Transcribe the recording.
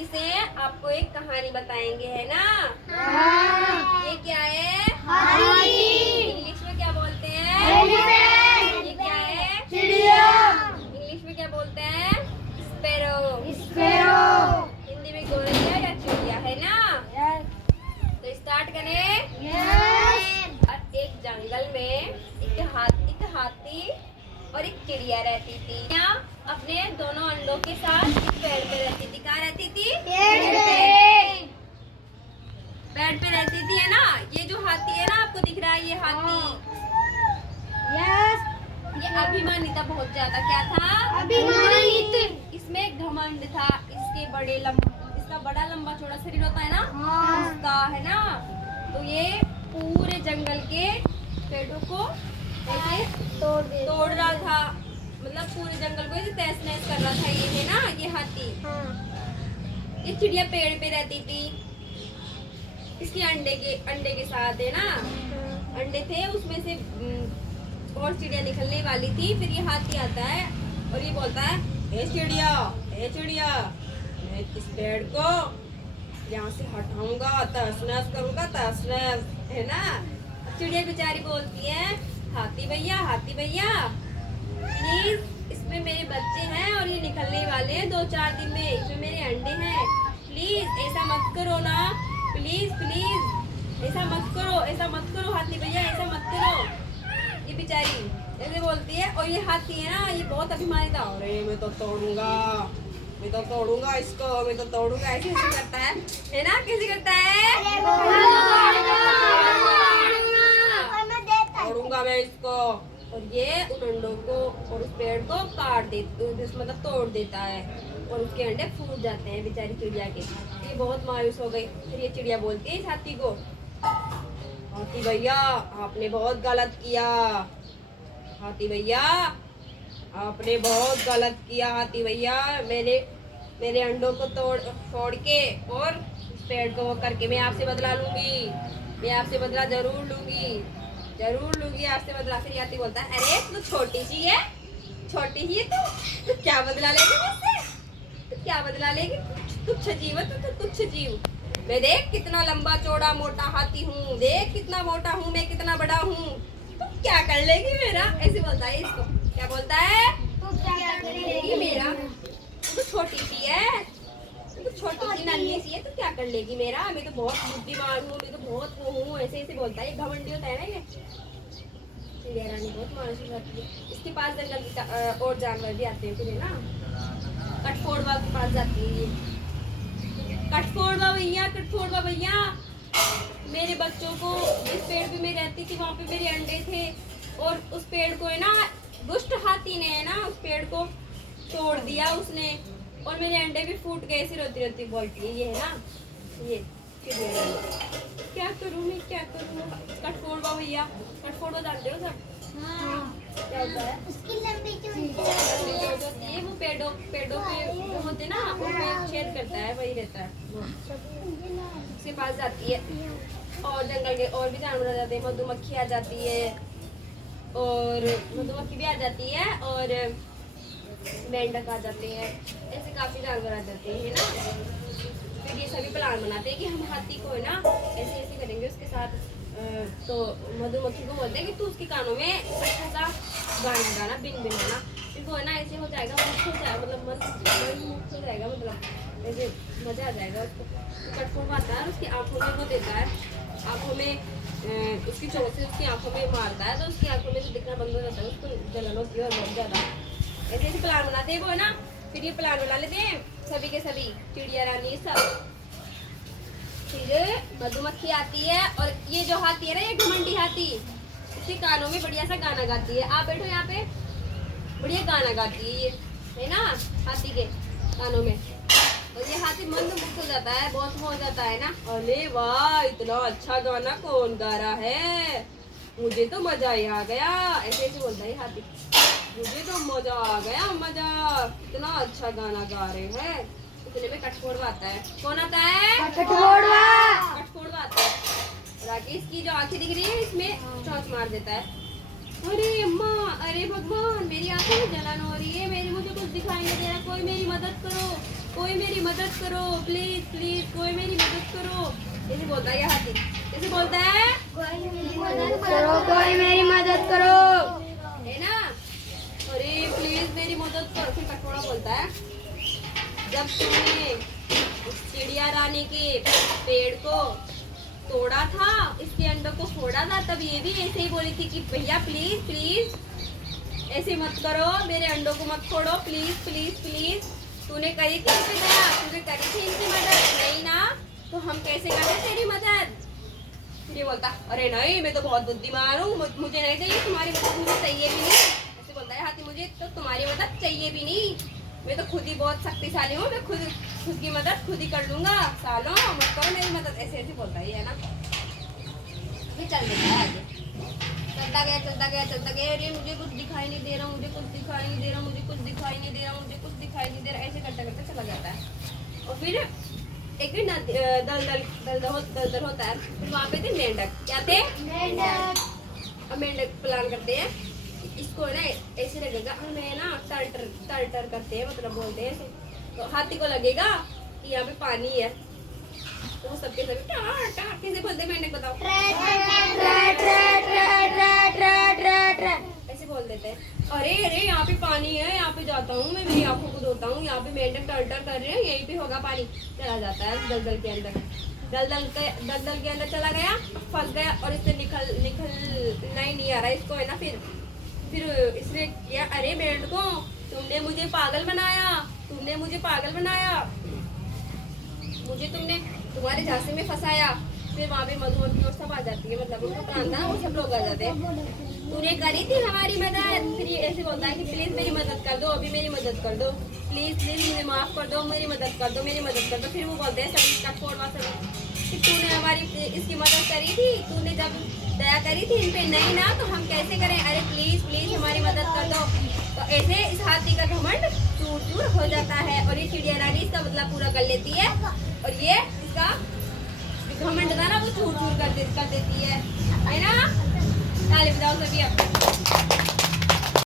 हाथी से आपको एक कहानी बताएंगे, है ना? हाँ। ये क्या है? हाथी। इंग्लिश में क्या बोलते हैं? एलिफेंट। ये क्या है? चिड़िया। इंग्लिश में क्या बोलते हैं? स्पैरो। स्पैरो। हिंदी में गोरैया या चिड़िया, है ना? तो स्टार्ट करें। यस। और एक जंगल में एक हाथी और एक चिड़िया रहती थी। यहाँ अपने दोनों अंडों के साथ एक पेड़ पे रहती थी। कहाँ रहती थी? पेड़ पे रहती थी, है ना? ये जो हाथी है ना, आपको दिख रहा है ये हाथी, यस। ये अभिमानी था बहुत ज्यादा। क्या था? अभिमानित। इसमें घमंड था। इसका बड़ा लंबा चौड़ा शरीर होता है ना, हाँ। उसका, है ना? तो ये पूरे जंगल के पेड़ों को ऐसे तोड़ रहा था। मतलब पूरे जंगल को ऐसे तहस नहस कर रहा था ये, है ना? ये हाथी। ये चिड़िया पेड़ पे रहती थी। इसके अंडे के साथ, है ना? अंडे थे, उसमें से और चिड़िया निकलने वाली थी। फिर ये हाथी आता है और ये बोलता है, ए चिड़िया, मैं इस पेड़ को यहाँ से हटाऊंगा, तहस नहस करूंगा, तहस नहस, है ना? चिड़िया बेचारी बोलती है, हाथी भैया प्लीज, इसमें मेरे बच्चे हैं और ये निकलने वाले हैं 2-4 दिन में, इसमें मेरे अंडे हैं, प्लीज ऐसा मत करो ना, प्लीज ऐसा मत करो हाथी भैया, ऐसा मत करो। ये बेचारी ऐसे बोलती है। और ये हाथी है ना, ये बहुत अभिमानी था। अरे मैं तो तोड़ूंगा इसको, ऐसे करता है ना? कैसे करता है? तोड़ूंगा मैं इसको। और ये उन अंडों को और उस पेड़ को मतलब तोड़ देता है और उसके अंडे फूट जाते हैं बेचारी चिड़िया के। ये बहुत मायूस हो गई। फिर ये चिड़िया बोलती है इस हाथी को, हाथी भैया आपने बहुत गलत किया, हाथी भैया मेरे अंडों को फोड़ के और इस पेड़ को वो करके मैं आपसे बदला जरूर लूंगी आपसे बदला। फिर हाथी बोलता है, अरे तू छोटी सी है तू क्या बदला लेगी मुझसे? तुच्छ जीव है तू, तुच्छ जीव। मैं देख कितना लंबा चौड़ा मोटा हाथी हूँ, देख कितना मोटा हूँ मैं, कितना बड़ा हूँ, तू क्या कर लेगी मेरा? ऐसे बोलता है इसको। क्या बोलता है? तू क्या करेगी मेरा? तू छोटी सी है, नन्ही सी है, तू क्या कर लेगी मेरा? मैं तो बहुत बुद्धिमान हूँ, मैं तो बहुत वो हूँ, ऐसे बोलता है। घमंडी होता है ना ये। चिड़िया रानी बहुत मानसिक रहती है। इसके पास जंगल की और जानवर भी आते हैं फिर, है ना? कठफोड़वा के पास जाती है ये। कठफोड़वा भैया मेरे बच्चों को, जिस पेड़ पे मैं रहती थी वहाँ पे मेरे अंडे थे, और उस पेड़ को, है ना, दुष्ट हाथी ने, है ना, उस पेड़ को तोड़ दिया उसने, और मेरे अंडे भी फूट गए। ऐसी रोती बोलती है ये, है ना? ये क्या करूँ मैं? कठफोड़वा भैया, कठफोड़वा जानते हो सब? क्या होता है? उसकी लंबी चूंटी होती है, वो पेड़ों पे जो होते ना, उनमें छेद करता है, वही रहता है वो। उसके पास जाती है और जंगल के और भी जानवर आ जाते हैं। मधुमक्खी आ जाती है, और मधुमक्खी भी आ जाती है, और मेंढक आ जाते हैं। ऐसे काफी जानवर आ जाते हैं, है ना? फिर ये सभी प्लान बनाते हैं कि हम हाथी को, है ना, ऐसे करेंगे उसके साथ। तो मधुमक्खी को बोलते हैं कि तू उसके कानों में अच्छा सा गाना गाना, बिन गाना, फिर वो, है ना, ऐसे हो जाएगा, मतलब मन मुक्त हो जाएगा, मतलब ऐसे मजा आ जाएगा उसको। कठफोड़ आता है, उसकी आंखों में वो देता है, आंखों में उसकी चोट से उसकी आंखों में मारता है, तो उसकी आंखों में से दिखना बंद हो जाता है, उसको जलन होती है और बहुत ज्यादा। ऐसे प्लान बनाते हैं वो, है ना? फिर ये प्लान बना लेते हैं सभी के सभी, चिड़िया रानी सब। फिर मधुमक्खी आती है, और ये जो हाथी है ना, ये घमंडी हाथी, उसके कानों में बढ़िया सा गाना गाती है। आप बैठो यहाँ पे, बढ़िया गाना गाती है ये, है ना, हाथी के कानों में। और ये हाथी मंद मुक्त हो जाता है, बहुत हो जाता है ना। अरे वाह, इतना अच्छा गाना कौन गा रहा है, मुझे तो मजा ही आ गया, ऐसे बोलता है हाथी। मुझे तो मजा आ गया, कितना अच्छा गाना गा रहे हैं। इतने में कठफोड़वा आता है। कौन आता है? कठफोड़वा आता है। राकेश की जो आंखें दिख रही है, इसमें चोंच मार देता है। अरे अम्मा, अरे भगवान, मेरी आंखों में जलन हो रही है, मुझे कुछ दिखाई नहीं दे रहा, कोई मेरी मदद करो। कोई मेरी मदद करो, प्लीज प्लीज कोई मेरी मदद करो। ऐसे बोलता है ये हाथी, ऐसे बोलता है कोई मेरी मदद करो। है ना। अरे प्लीज मेरी मदद करो। फिर कटोरा बोलता है जब तुमने उस चिड़िया रानी के पेड़ को तोड़ा था, इसके अंडों को फोड़ा था, तब ये भी ऐसे ही बोली थी कि भैया प्लीज प्लीज ऐसे मत करो, मेरे अंडों को मत फोड़ो, प्लीज प्लीज प्लीज। तूने करी थी इनकी दया, तूने करी थी इनकी मदद, नहीं ना, तो हम कैसे करें तेरी मदद। फिर ये बोलता अरे नहीं, मैं तो बहुत बुद्धिमान हूँ, मुझे नहीं चाहिए तुम्हारी मदद, मुझे चाहिए भी नहीं। ऐसे बोलता है हाथी, मुझे तो तुम्हारी मदद चाहिए भी नहीं, मैं तो खुद ही बहुत शक्तिशाली हूँ, मैं खुद की मदद खुद ही कर लूंगा, सालों मत करो मेरी मदद। ऐसे ऐसे बोलता है ना। फिर चल देता है आगे, चलता गया चलता गया चलता गया। अरे मुझे कुछ दिखाई नहीं दे रहा, मुझे कुछ दिखाई नहीं दे रहा, मुझे कुछ दिखाई नहीं दे रहा, मुझे कुछ दिखाई नहीं दे रहा, ऐसे करते करते चला जाता है। और फिर एक दिन दलदल होता है, फिर वहाँ पे थे मेंढक। क्या थे? अब मेंढक प्लान करते हैं इसको ना ऐसे लगेगा, हमें ना टर करते हैं, मतलब बोलते हैं ऐसे, तो हाथी को लगेगा कि यहाँ पे पानी है, तो वो सबके सभी कैसे बोलते हैं मेंढक बताओ? ऐसे बोल देते हैं। अरे अरे यहाँ पे पानी है, यहाँ पे जाता हूँ मैं, मेरी आंखों को धोता हूँ, यहाँ पे मेंढक टर कर रहे हैं, यहीं पे होगा पानी। चला जाता है दलदल के अंदर, दलदल के अंदर चला गया, फंस गया, और इससे निकलना ही नहीं आ रहा इसको, है ना। फिर इसने किया, अरे मेंढकों तुमने मुझे पागल बनाया, तुमने मुझे पागल बनाया, मुझे तुमने तुम्हारे झांसे में फंसाया। फिर वहाँ पे मधुमक्खी और सब आ जाती है, मतलब उनका प्लान था, वो सब लोग आ जाते हैं। तूने करी थी हमारी मदद। फिर ये ऐसे बोलता है कि प्लीज मेरी मदद कर दो, अभी मेरी मदद कर दो, प्लीज प्लीज मुझे माफ कर दो, मेरी मदद कर दो, मेरी मदद कर दो। फिर वो बोलते हैं सभी कठोरवा सभी कि तूने हमारी इसकी मदद करी थी, तूने जब दया करी थी इन पे, नहीं ना, तो हम कैसे करें, अरे प्लीज प्लीज हमारी मदद कर दो। तो ऐसे इस हाथी का घमंड चूर चूर हो जाता है, और ये चिड़िया रानी इसका बदला पूरा कर लेती है, और ये इसका घमंड था ना वो चूर चूर कर देती है ना। ताली बजाओ सभी आप।